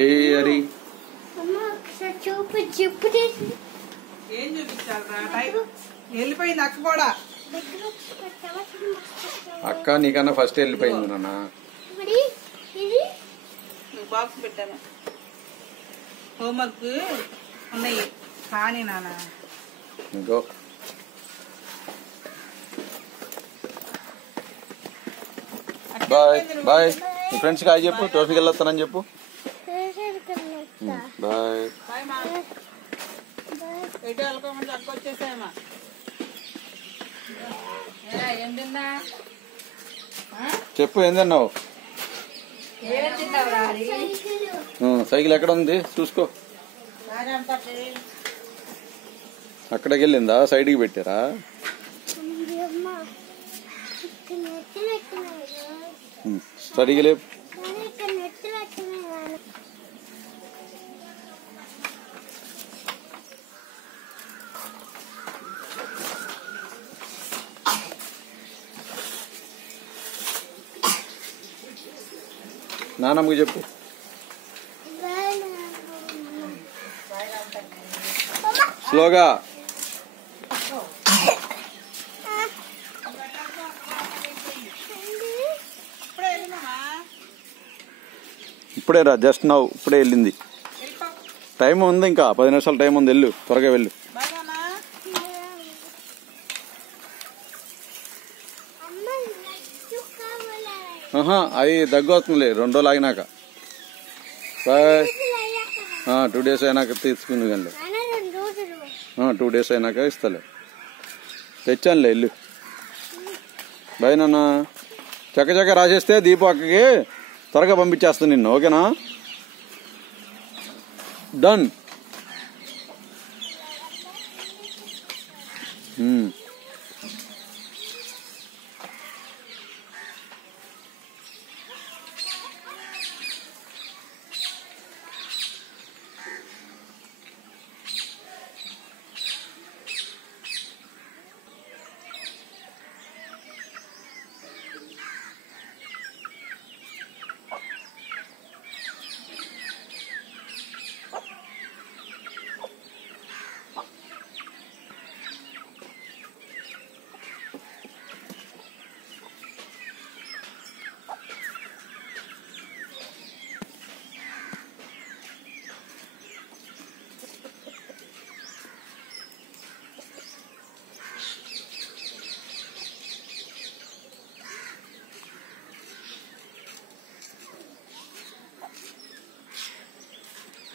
ఏ హరి ఏం చూపించాలి? వెళ్ళిపోయింది అక్క కూడా. అక్క నీకన్నా ఫస్ట్ వెళ్ళిపోయింది నాన్న. బాక్స్ పెట్టాను, హోంవర్క్ ఉన్నాయి కానీ నాన్న. ఇంకో బాయ్ బాయ్. మీ ఫ్రెండ్స్కి హాయ్ చెప్పు. ట్యూషన్కి వెళ్ళొస్తానని చెప్పు. బాయ్. ఎటు వెళ్ళకోమంటే అక్క వచ్చేసామా. ఏం తిన్నా చెప్పు. ఏం తిన్నావు? సైకిల్ ఎక్కడ ఉంది చూసుకో. అక్కడికి వెళ్ళిందా? సైడ్కి పెట్టారా? స్టడీకి లేపు. నానమ్మకి చెప్పు. స్లోగా. ఇప్పుడే రా, జస్ట్ నౌ ఇప్పుడే వెళ్ళింది. టైం ఉంది, ఇంకా 10 నిమిషాలు టైం ఉంది. వెళ్ళు, త్వరగా వెళ్ళు. అవి దగ్గు వస్తుందిలే 2 రోజులు ఆగినాక. బాయ్. 2 days అయినాక తీసుకుని కానీ 2 days అయినాక ఇస్తలే. తెచ్చానులే, వెళ్ళు. బాయ్ నాన్న. చక్క రాసేస్తే దీపు అక్కకి త్వరగా పంపించేస్తాను నిన్ను. ఓకేనా? డన్.